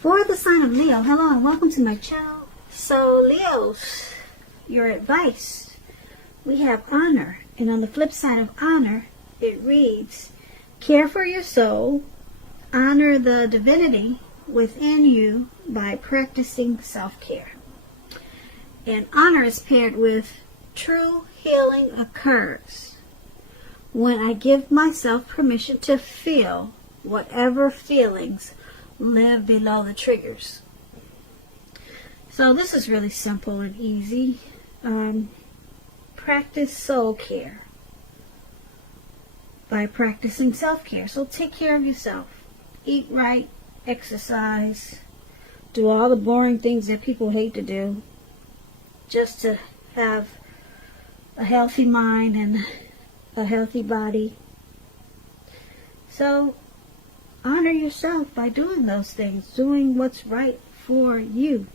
For the sign of Leo, hello and welcome to my channel. So Leos, your advice, we have honor. And on the flip side of honor, it reads, care for your soul, honor the divinity within you by practicing self-care. And honor is paired with true healing occurs when I give myself permission to feel whatever feelings live below the triggers. So this is really simple and easy. Practice soul care by practicing self-care. So take care of yourself. Eat right, exercise, do all the boring things that people hate to do just to have a healthy mind and a healthy body. So honor yourself by doing those things, doing what's right for you.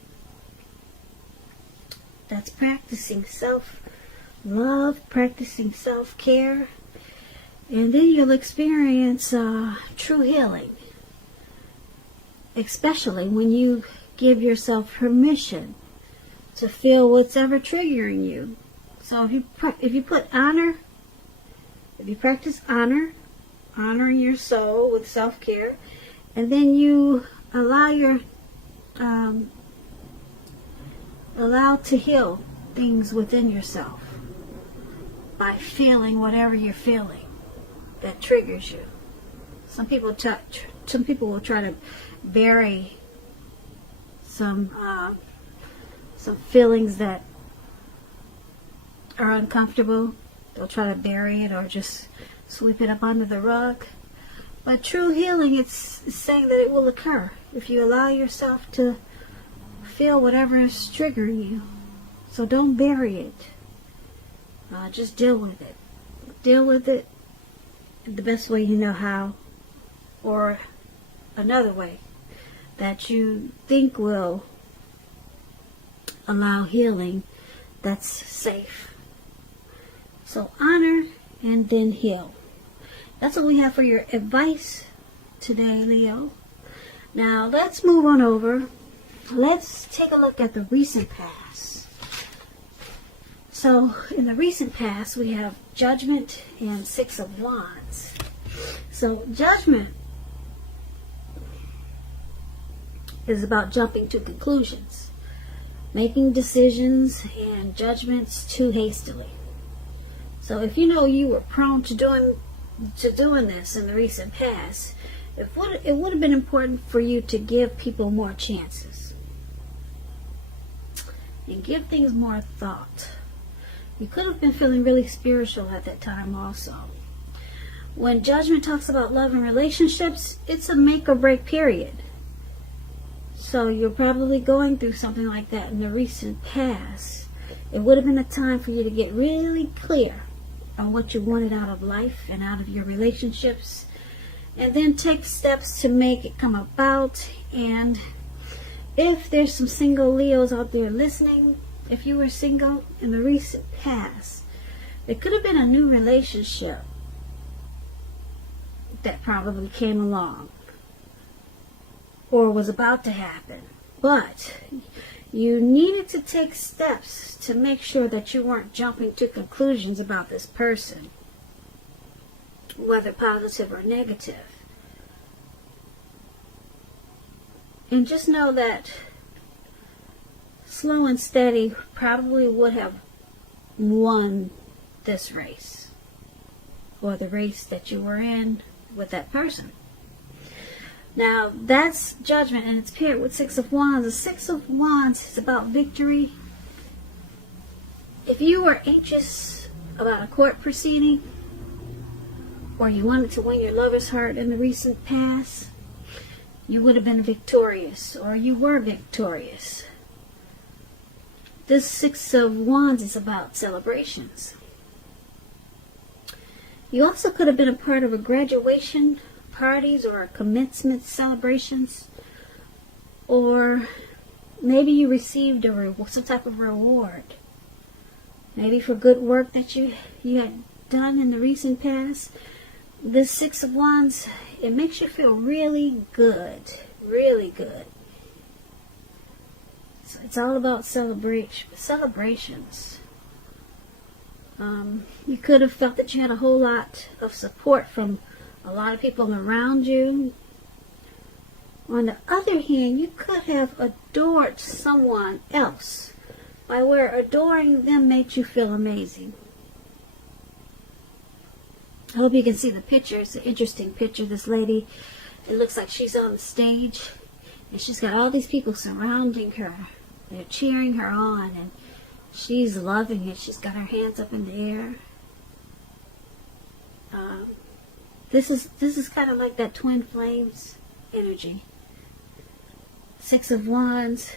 That's practicing self-love, practicing self-care, and then you'll experience true healing, especially when you give yourself permission to feel what's ever triggering you. So if you put honor, if you practice honoring your soul with self-care, and then you allow to heal things within yourself by feeling whatever you're feeling that triggers you. Some people will try to bury some feelings that are uncomfortable. They'll try to bury it or just sweep it up under the rug. But true healing, it's saying that it will occur if you allow yourself to feel whatever is triggering you. So don't bury it. Just deal with it. Deal with it the best way you know how, or another way that you think will allow healing that's safe. So honor and then heal. That's what we have for your advice today, Leo. Now let's move on over. Let's take a look at the recent past. So in the recent past, we have Judgment and Six of Wands. So Judgment is about jumping to conclusions, making decisions and judgments too hastily. So if you know you were prone to doing this in the recent past, it would have been important for you to give people more chances and give things more thought. You could have been feeling really spiritual at that time also. When Judgment talks about love and relationships, it's a make or break period. So you're probably going through something like that in the recent past. It would have been a time for you to get really clear on what you wanted out of life and out of your relationships, and then take steps to make it come about. And if there's some single Leos out there listening, if you were single in the recent past, there could have been a new relationship that probably came along or was about to happen, but you needed to take steps to make sure that you weren't jumping to conclusions about this person, whether positive or negative. And just know that slow and steady probably would have won this race, or the race that you were in with that person. Now, that's Judgment, and it's paired with Six of Wands. The Six of Wands is about victory. If you were anxious about a court proceeding, or you wanted to win your lover's heart in the recent past, you would have been victorious, or you were victorious. This Six of Wands is about celebrations. You also could have been a part of a graduation parties or commencement celebrations, or maybe you received some type of reward, maybe for good work that you had done in the recent past. This Six of Wands, it makes you feel really good, really good. It's all about celebrations. You could have felt that you had a whole lot of support from a lot of people around you. On the other hand, you could have adored someone else, by where adoring them made you feel amazing. I hope you can see the picture. It's an interesting picture. This lady, it looks like she's on the stage, and she's got all these people surrounding her. They're cheering her on, and she's loving it. She's got her hands up in the air. This is kind of like that twin flames energy. Six of Wands.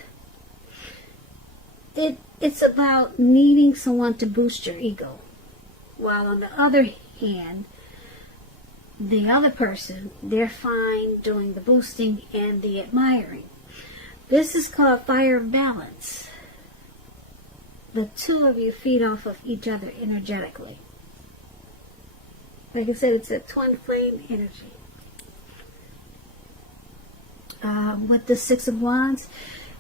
It's about needing someone to boost your ego, while on the other hand, the other person, they're fine doing the boosting and the admiring. This is called fire balance. The two of you feed off of each other energetically. Like I said, it's a twin flame energy. With the Six of Wands,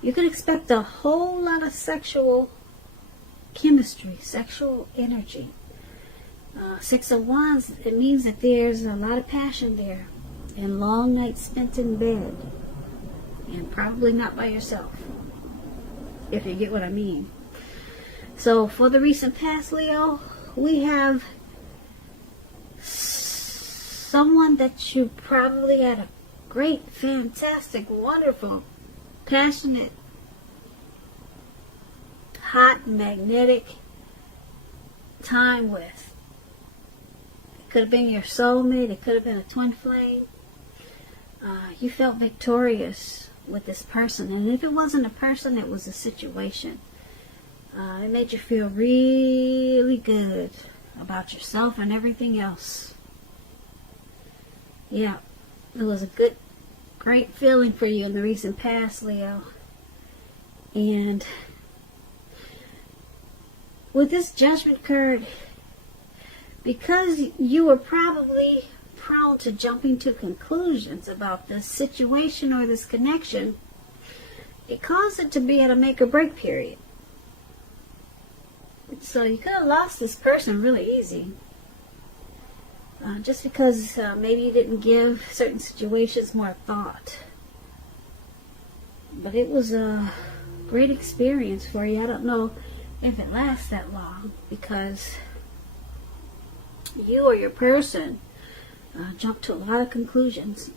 you can expect a whole lot of sexual chemistry, sexual energy. Six of Wands, it means that there's a lot of passion there, and long nights spent in bed, and probably not by yourself, if you get what I mean. So for the recent past, Leo, we have someone that you probably had a great, fantastic, wonderful, passionate, hot, magnetic time with. It could have been your soulmate. It could have been a twin flame. You felt victorious with this person. And if it wasn't a person, it was a situation. It made you feel really good about yourself and everything else. Yeah, it was a great feeling for you in the recent past, Leo. And with this Judgment card, because you were probably prone to jumping to conclusions about this situation or this connection, it caused it to be at a make or break period. So you could have lost this person really easy. Just because maybe you didn't give certain situations more thought. But it was a great experience for you. I don't know if it lasts that long, because you or your person jumped to a lot of conclusions.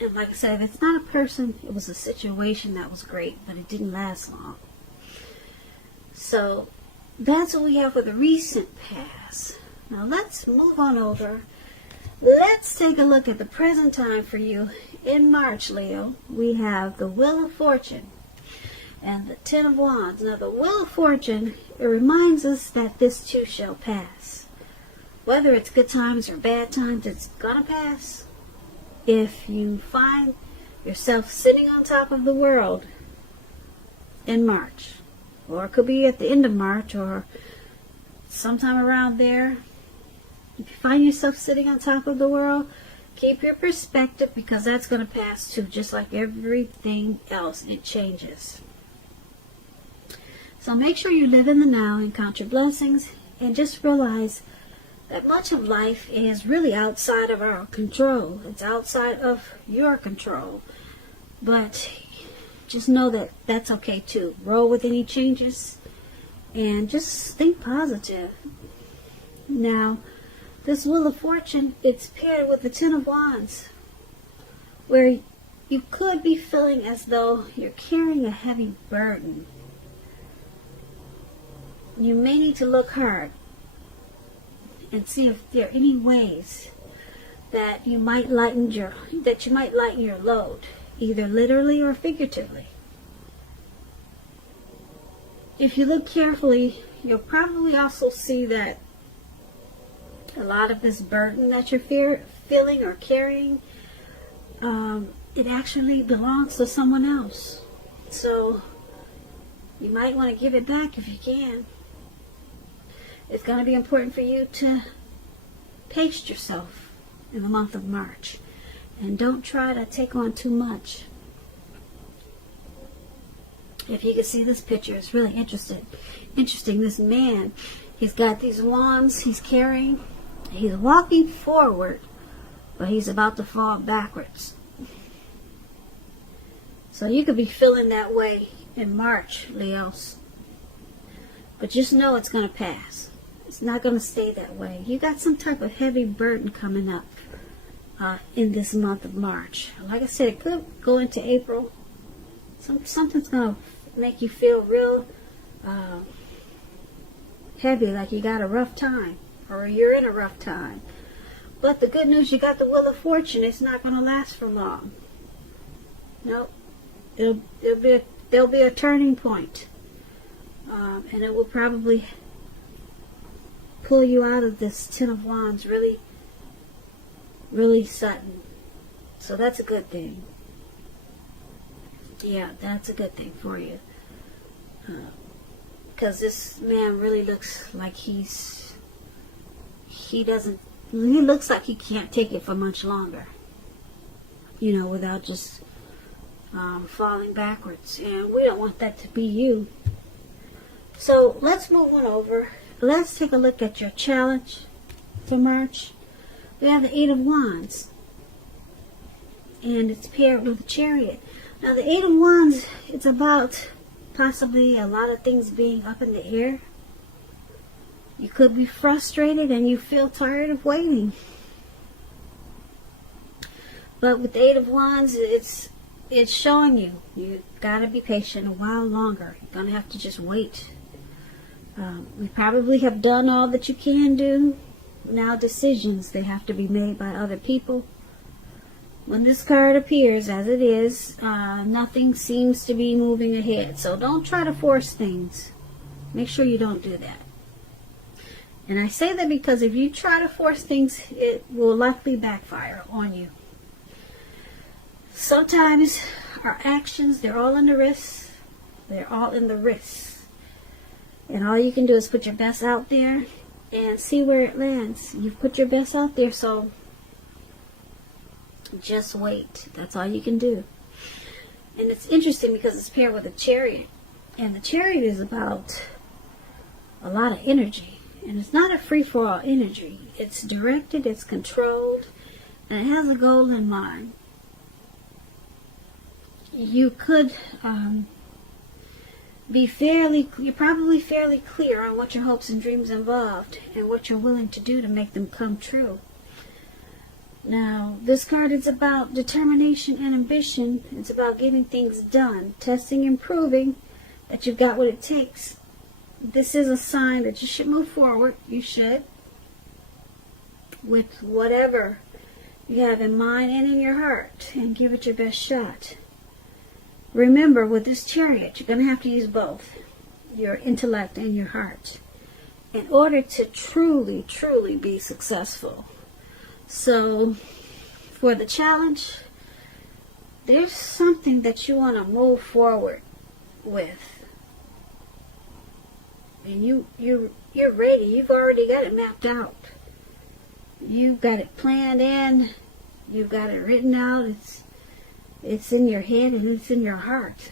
And like I said, if it's not a person, it was a situation that was great, but it didn't last long. So that's what we have for the recent past. Now let's move on over. Let's take a look at the present time for you. In March, Leo, we have the Wheel of Fortune and the Ten of Wands. Now the Wheel of Fortune, it reminds us that this too shall pass. Whether it's good times or bad times, it's gonna pass. If you find yourself sitting on top of the world in March, or it could be at the end of March or sometime around there, if you find yourself sitting on top of the world, keep your perspective, because that's going to pass too. Just like everything else, it changes. So make sure you live in the now and count your blessings, and just realize that much of life is really outside of our control. It's outside of your control. But just know that that's okay too. Roll with any changes and just think positive. Now, this Wheel of Fortune, it's paired with the Ten of Wands, where you could be feeling as though you're carrying a heavy burden. You may need to look hard and see if there are any ways that you might lighten your load, either literally or figuratively. If you look carefully, you'll probably also see that a lot of this burden that you're feeling or carrying, it actually belongs to someone else. So you might want to give it back if you can. It's going to be important for you to pace yourself in the month of March, and don't try to take on too much. If you can see this picture, it's really interesting. This man, he's got these wands he's carrying. He's walking forward, but he's about to fall backwards. So you could be feeling that way in March, Leos. But just know it's going to pass. It's not going to stay that way. You got some type of heavy burden coming up in this month of March. Like I said, it could go into April. Something's going to make you feel real heavy, like you got a rough time, or you're in a rough time. But the good news, you got the Wheel of Fortune. It's not going to last for long. Nope. There'll be a turning point. And it will probably pull you out of this Ten of Wands really, really sudden. So that's a good thing. Yeah, that's a good thing for you. Because this man really looks like he looks like he can't take it for much longer. You know, without just falling backwards. And we don't want that to be you. So let's move on over. Let's take a look at your challenge for March. We have the Eight of Wands. And it's paired with the Chariot. Now the Eight of Wands, it's about possibly a lot of things being up in the air. You could be frustrated and you feel tired of waiting. But with the Eight of Wands, it's showing you got to be patient a while longer. You're going to have to just wait. We probably have done all that you can do. Now decisions, they have to be made by other people. When this card appears, as it is, nothing seems to be moving ahead. So don't try to force things. Make sure you don't do that. And I say that because if you try to force things, it will likely backfire on you. Sometimes our actions, they're all in the wrists. They're all in the wrists. And all you can do is put your best out there and see where it lands. You've put your best out there, so just wait. That's all you can do. And it's interesting because it's paired with a Chariot. And the Chariot is about a lot of energy. And it's not a free-for-all energy. It's directed, it's controlled, and it has a goal in mind. You could you're probably fairly clear on what your hopes and dreams involved and what you're willing to do to make them come true. Now, this card is about determination and ambition. It's about getting things done, testing and proving that you've got what it takes. This is a sign that you should move forward. You should. With whatever you have in mind and in your heart, and give it your best shot. Remember, with this Chariot, you're going to have to use both your intellect and your heart in order to truly, truly be successful. So, for the challenge, there's something that you want to move forward with. And you're ready. You've already got it mapped out. You've got it planned in. You've got it written out. It's in your head and it's in your heart.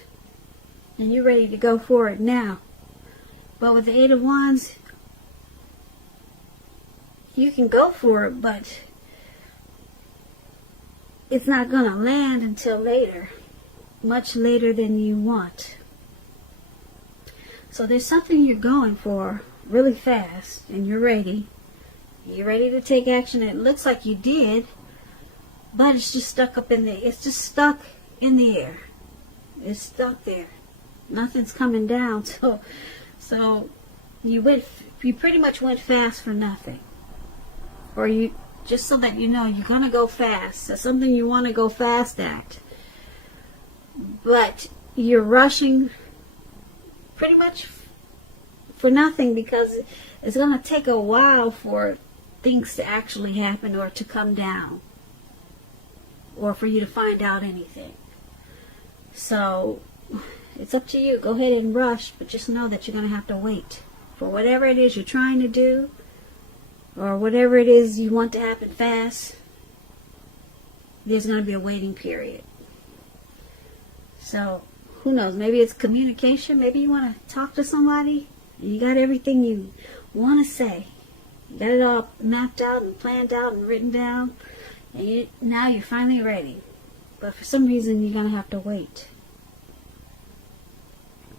And you're ready to go for it now. But with the Eight of Wands, you can go for it, but it's not going to land until later. Much later than you want. So there's something you're going for really fast, and you're ready. You're ready to take action. It looks like you did, but it's just stuck up in the. It's just stuck in the air. It's stuck there. Nothing's coming down. So you pretty much went fast for nothing. Or you, just so that you know, you're gonna go fast. That's something you want to go fast at. But you're rushing pretty much for nothing, because it's going to take a while for things to actually happen or to come down, or for you to find out anything. So it's up to you. Go ahead and rush, but just know that you're going to have to wait for whatever it is you're trying to do, or whatever it is you want to happen fast. There's going to be a waiting period. So who knows, maybe it's communication. Maybe you want to talk to somebody and you got everything you want to say. You got it all mapped out and planned out and written down, and now you're finally ready. But for some reason, you're going to have to wait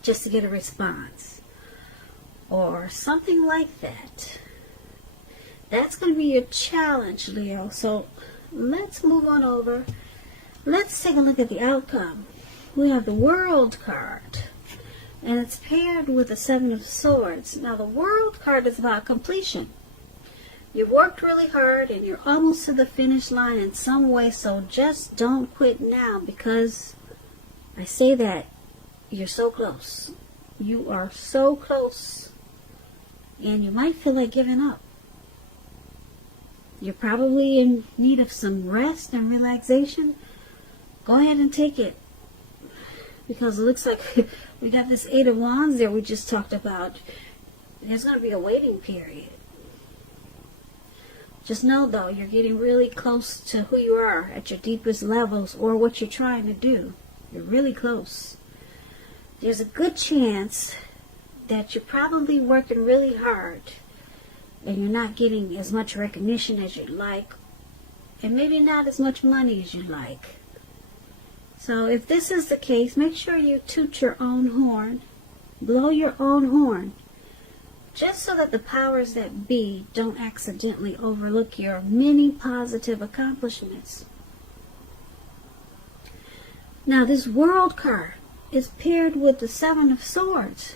just to get a response or something like that. That's going to be your challenge, Leo. So let's move on over. Let's take a look at the outcome. We have the World card, and it's paired with the Seven of Swords. Now, the World card is about completion. You've worked really hard, and you're almost to the finish line in some way, so just don't quit now, because I say that you're so close. You are so close, and you might feel like giving up. You're probably in need of some rest and relaxation. Go ahead and take it, because it looks like we got this Eight of Wands there we just talked about. There's going to be a waiting period. Just know, though, you're getting really close to who you are at your deepest levels, or what you're trying to do. You're really close. There's a good chance that you're probably working really hard and you're not getting as much recognition as you'd like, and maybe not as much money as you'd like. So if this is the case, make sure you toot your own horn, blow your own horn, just so that the powers that be don't accidentally overlook your many positive accomplishments. Now, this World card is paired with the Seven of Swords.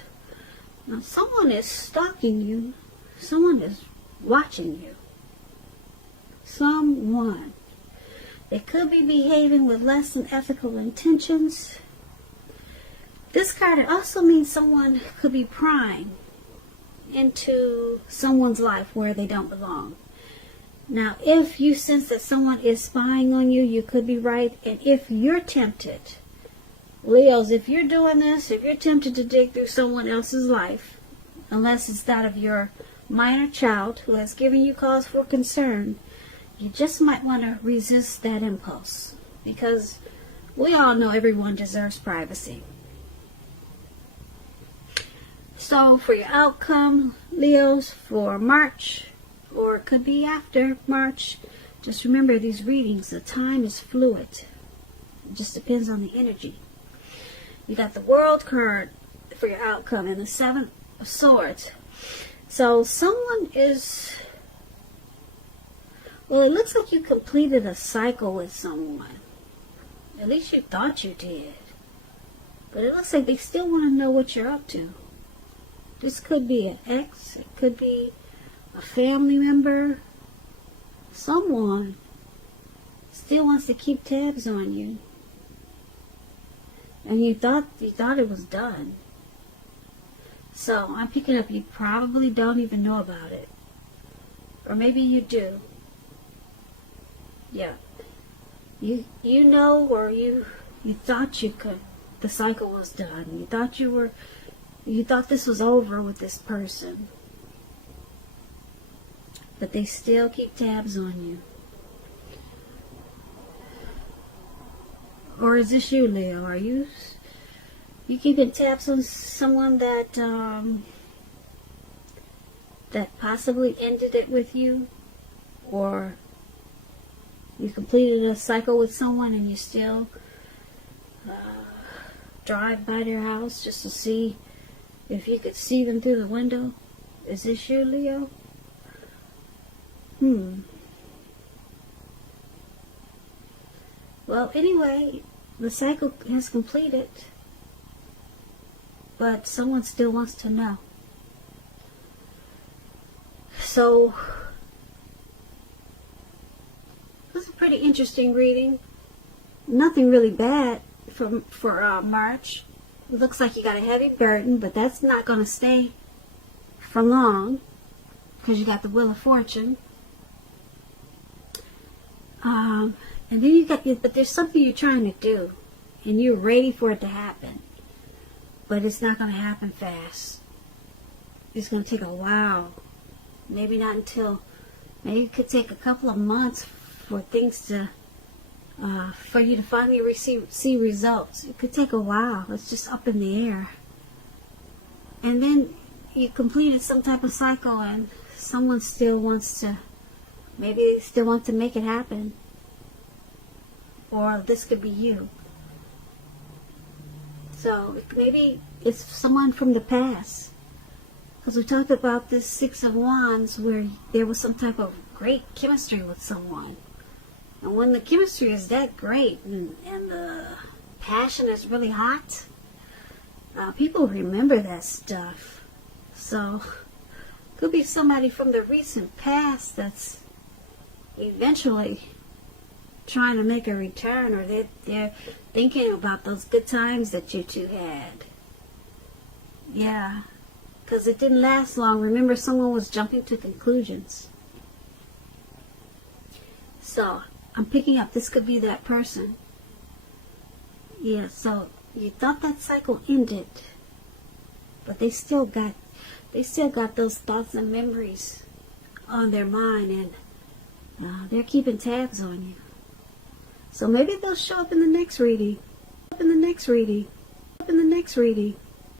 Now, someone is stalking you. Someone is watching you. Someone. They could be behaving with less than ethical intentions. This card also means someone could be prying into someone's life where they don't belong. Now, if you sense that someone is spying on you, you could be right. And if you're tempted, Leos, if you're doing this, if you're tempted to dig through someone else's life, unless it's that of your minor child who has given you cause for concern, you just might want to resist that impulse, because we all know everyone deserves privacy. So for your outcome, Leos, for March, or it could be after March, just remember these readings, the time is fluid. It just depends on the energy. You got the World card for your outcome and the Seven of Swords. So someone is, well, it looks like you completed a cycle with someone. At least you thought you did. But it looks like they still want to know what you're up to. This could be an ex, it could be a family member. Someone still wants to keep tabs on you. And you thought it was done. So I'm picking up you probably don't even know about it. Or maybe you do. Yeah. You know, or you thought you could, the cycle was done. You thought this was over with this person. But they still keep tabs on you. Or is this you, Leo? Are you keeping tabs on someone that that possibly ended it with you? Or you completed a cycle with someone and you still drive by their house just to see if you could see them through the window? Is this you, Leo? Well, anyway, the cycle has completed, but someone still wants to know. So, this is a pretty interesting reading. Nothing really bad for March. It looks like you got a heavy burden, but that's not going to stay for long, because you got the Wheel of Fortune. And then you got, but there's something you're trying to do, and you're ready for it to happen, but it's not going to happen fast. It's going to take a while. Maybe not until, maybe it could take a couple of months for things to for you to finally see results. It could take a while. It's just up in the air. And then you completed some type of cycle and someone still wants to, maybe they still want to make it happen. Or this could be you. So maybe it's someone from the past. Because we talked about this Six of Wands where there was some type of great chemistry with someone. And when the chemistry is that great and the passion is really hot, people remember that stuff. So, could be somebody from the recent past that's eventually trying to make a return, or they're thinking about those good times that you two had. Yeah, because it didn't last long. Remember, someone was jumping to conclusions. So, I'm picking up, this could be that person. Yeah, so you thought that cycle ended, but they still got those thoughts and memories on their mind, and they're keeping tabs on you. So maybe they'll show up in the next reading.